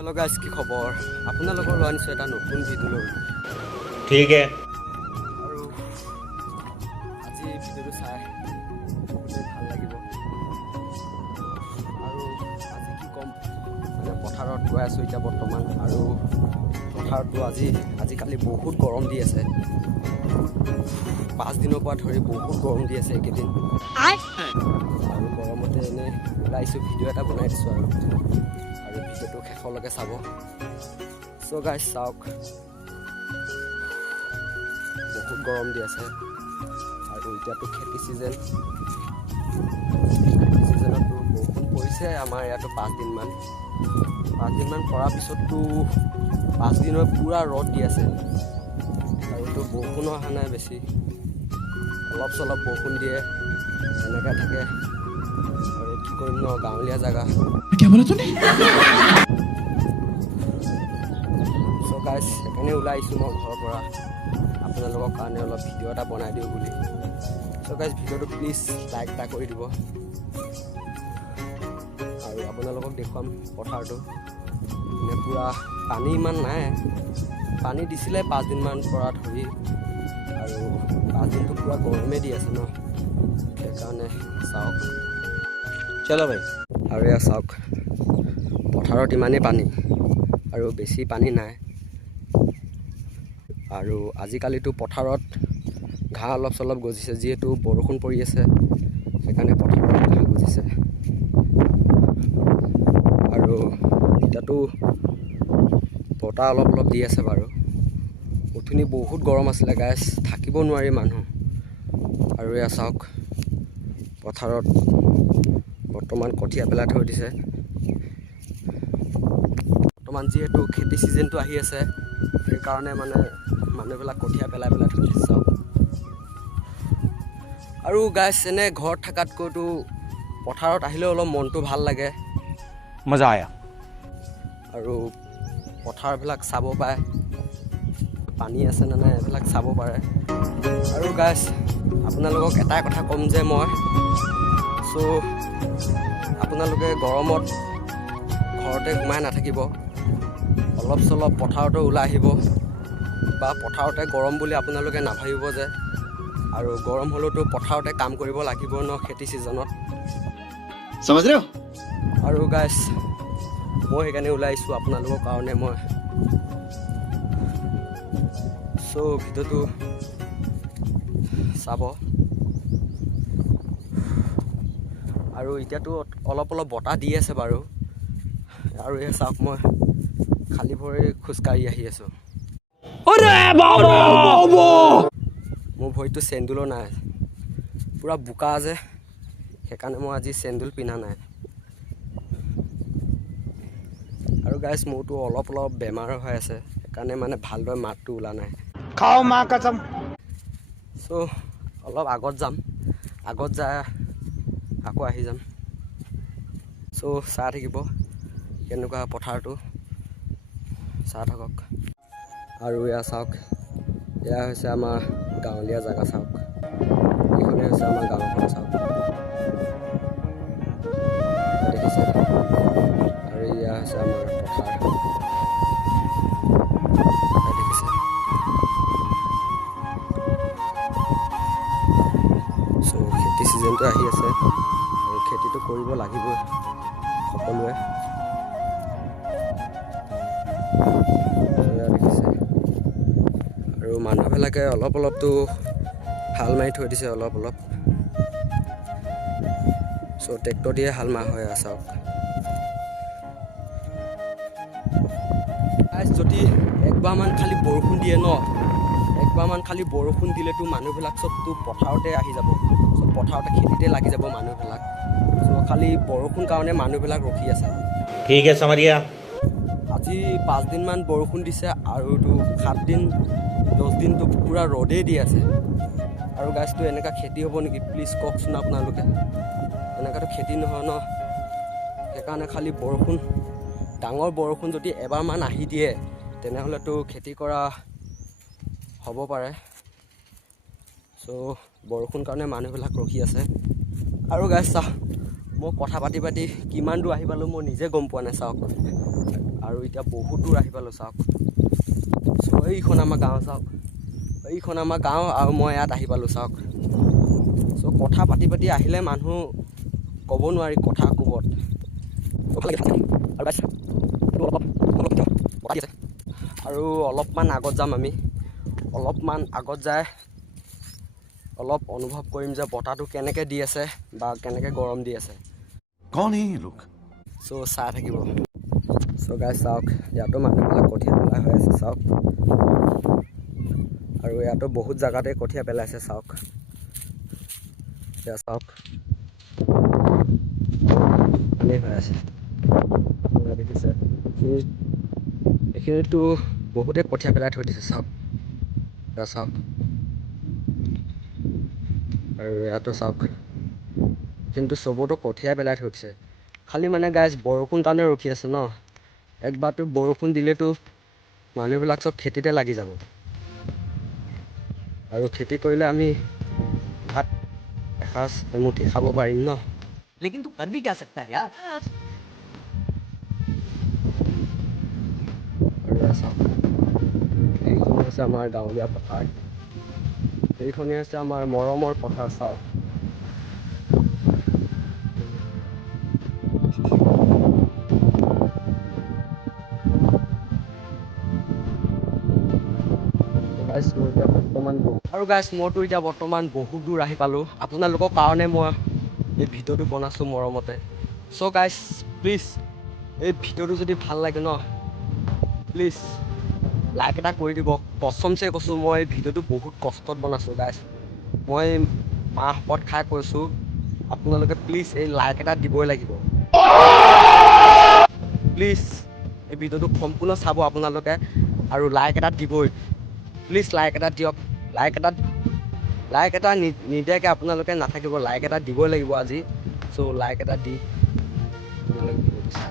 Hello guys की खबर আপোনালোকৰ লৈ আনিছোঁ এটা নতুন ভিডিঅ' লৈ ঠিক আছে আৰু আজি ভিডিঅ'টো চাই বহুত ভাল লাগিব আৰু আজি কি ক'ম মানে পথাৰত গৈ আছোঁ এতিয়া বৰ্তমান আৰু পথাৰতো আজিকালি বহুত গৰম দি আছে 5 দিনৰ পৰা ধৰি বহুত গৰম দি আছে এইকেইদিন আৰু গৰমতে এনে ওলাইছোঁ ভিডিঅ' এটা বনাই দিছোঁ আৰু ভিডিঅ'টো শেষলৈকে চাব সো গাইস চাওক বহুত গৰম দি আছে আৰু এতিয়াতো খেতি চিজনতো বৰষুণ পৰিছে আমাৰ ইয়াতো 5 দিনমান পৰাৰ পিছততো 5 দিনৰ পুৰা ৰ'দ দি আছে আৰু তো বৰষুণো অহা নাই বেছি অলপ চলপ বৰষুণ দিয়ে এনেকৈ থাকে আৰু কি কৰিম ন গাঁৱলীয়া জেগা সো গাইস সেইকাৰণে ওলাই আহিছোঁ মই ঘৰৰ পৰা আপোনালোকৰ কাৰণে অলপ ভিডিঅ' এটা বনাই দিওঁ বুলি সো গাইস ভিডিঅ'টো প্লিজ লাইক এটা কৰি দিব আৰু আপোনালোকক দেখুৱাম পথাৰটো মানে পুৰা পানী ইমান নাই পানী দিছিলে 5 দিনমান পৰা ধৰি আৰু 5 দিনটো পুৰা গৰমে দি আছে ন সেইকাৰণে চাওক চলো ভাই আৰু এয়া চাওক পথাৰত ইমানেই পানী আৰু বেছি পানী নাই আৰু আজিকালিতো পথাৰত ঘাঁহ অলপ চলপ গজিছে যিহেতু বৰষুণ পৰি আছে সেইকাৰণে পথাৰত ঘাঁহ গজিছে আৰু এতিয়াতো বতাহ অলপ দি আছে বাৰু উঠনি বহুত গৰম আছিলে গাইছ থাকিব নোৱাৰি মানুহ আৰু এয়া চাওক পথাৰত বৰ্তমান কঠীয়া পেলাই থৈ দিছে বৰ্তমান যিহেতু খেতি চিজনটো আহি আছে সেইকাৰণে মানে মানুহবিলাক কঠীয়া পেলাই থৈ দিছে চাওক আৰু গাইছ এনে ঘৰত থকাতকৈতো পথাৰত আহিলে অলপ মনটো ভাল লাগে মজা আয়া আৰু পথাৰবিলাক চাব পায় পানী আছে নে নাই এইবিলাক চাব পাৰে আৰু গাইছ আপোনালোকক এটাই কথা ক'ম যে মই চ' আপোনালোকে গৰমত ঘৰতে সোমাই নাথাকিব অলপ চলপ পথাৰতো ওলাই আহিব বা পথাৰতে গৰম বুলি আপোনালোকে নাভাবিব যে আৰু গৰম হ'লেওতো পথাৰতে কাম কৰিব লাগিব ন খেতি ছিজনত समझ रहे हो আৰু গাইছ মই সেইকাৰণে ওলাই আহিছোঁ আপোনালোকৰ কাৰণে মই চ' ভিডিঅ'টো চাব আৰু এতিয়াতো অলপ বতাহ দি আছে বাৰু আৰু এই চাওক মই খালী ভৰি খোজকাঢ়ি আহি আছোঁ মোৰ ভৰিটো চেণ্ডুলো নাই পূৰা বোকা যে সেইকাৰণে মই আজি চেণ্ডুল পিন্ধা নাই আৰু গাইছ মোৰতো অলপ বেমাৰ হৈ আছে সেইকাৰণে মানে ভালদৰে মাতটো ওলা নাই খাও মা কসম চ' অলপ আগত যায় আকৌ আহি যাম চ' চাই থাকিব কেনেকুৱা পথাৰটো চাই থাকক আৰু এয়া চাওক এয়া হৈছে আমাৰ গাঁৱলীয়া জেগা চাওক এইখনে হৈছে আমাৰ গাঁওখন চাওক দেখিছে আৰু এয়া হৈছে আমাৰ পথাৰ দেখিছে চ' খেতি চিজনটো আহি আছে আৰু খেতিটো কৰিব লাগিবই সকলোৱে দেখিছে আৰু মানুহবিলাকে অলপতো হাল মাৰি থৈ দিছে অলপ চ' ট্ৰেক্টৰ দিয়ে হাল মাৰা হয় চাওক যদি একবাৰমান খালি বৰষুণ দিয়ে ন একবাৰমান খালি বৰষুণ দিলেতো মানুহবিলাক চবতো পথাৰতে আহি যাব চব পথাৰতে খেতিতে লাগি যাব মানুহবিলাক চ' খালি বৰষুণ কাৰণে মানুহবিলাক ৰখি আছে ঠিক আছে সমঝিয়া আজি 5 দিনমান বৰষুণ দিছে আৰুতো 7 দিন 10 দিনটো পূৰা ৰ'দেই দি আছে আৰু গাছটো এনেকুৱা খেতি হ'ব নেকি প্লিজ কওকচোন আপোনালোকে এনেকুৱাতো খেতি নহয় ন সেইকাৰণে খালি বৰষুণ ডাঙৰ বৰষুণ যদি এবাৰমান আহি দিয়ে তেনেহ'লেতো খেতি কৰা হ'ব পাৰে চ' বৰষুণ কাৰণে মানুহবিলাক ৰখি আছে আৰু গাইছ চাওক মই কথা পাতি কিমান দূৰ আহি পালোঁ মই নিজে গম পোৱা নাই চাওক আৰু এতিয়া বহুত দূৰ আহি পালোঁ চাওক। চ' এইখন আমাৰ গাঁও চাওক, এইখন আমাৰ গাঁও আৰু মই ইয়াত আহি পালোঁ চাওক। চ' কথা পাতি পাতি আহিলে মানুহ ক'ব নোৱাৰি কথা ক'বত। আৰু অলপমান আগত যাম আমি, অলপমান আগত যায় অলপ অনুভৱ কৰিম যে বতাহটো কেনেকৈ দি আছে বা কেনেকৈ গৰম দি আছে। कौन है ये लोग? চ' চাই থাকিব। চ' গাইজ চাওক, ইয়াতো মানুহবিলাক কঠীয়া পেলাই হৈ আছে চাওক। আৰু ইয়াতো বহুত জেগাতে কঠীয়া পেলাইছে চাওক। এতিয়া চাওক এনেই হৈ আছে, দেখিছে এইখিনিতো বহুতে কঠীয়া পেলাই থৈ দিছে চাওক। এতিয়া চাওক আৰু ইয়াতো চাওক, কিন্তু চবতো কঠীয়াই পেলাই থৈ দিছে। খালি মানে গাইজ বৰষুণ কাৰণে ৰখি আছে ন। একবাৰতো বৰষুণ দিলেতো মানুহবিলাক চব খেতিতে লাগি যাব, আৰু খেতি কৰিলে আমি ভাত এসাঁজ এমুঠি খাব পাৰিম ন। लेकिन तू कर भी क्या सकता है यार। আৰু এয়া চাওক, এইখন হৈছে আমাৰ গাঁৱলীয়া পথাৰ, এইখনেই হৈছে আমাৰ মৰমৰ পথাৰ চাওক। আৰু গাইজ মইতো এতিয়া বৰ্তমান বহুত দূৰ আহি পালোঁ। আপোনালোকৰ কাৰণে মই এই ভিডিঅ'টো বনাইছোঁ মৰমতে। চ' গাইজ প্লিজ এই ভিডিঅ'টো যদি ভাল লাগে ন, প্লিজ লাইক এটা কৰি দিব। কচমচে কৈছোঁ, মই এই ভিডিঅ'টো বহুত কষ্টত বনাইছোঁ গাইজ। মই মাহ শপত খাই কৈছোঁ, আপোনালোকে প্লিজ এই লাইক এটা দিবই লাগিব। প্লিজ এই ভিডিঅ'টো সম্পূৰ্ণ চাব আপোনালোকে, আৰু লাইক এটা দিবই। প্লিজ লাইক এটা দিয়ক। লাইক এটা নিদিয়াকৈ আপোনালোকে নাথাকিব, লাইক এটা দিবই লাগিব আজি। চ' লাইক এটা দি আপোনালোকে ভিডিঅ'টো চাই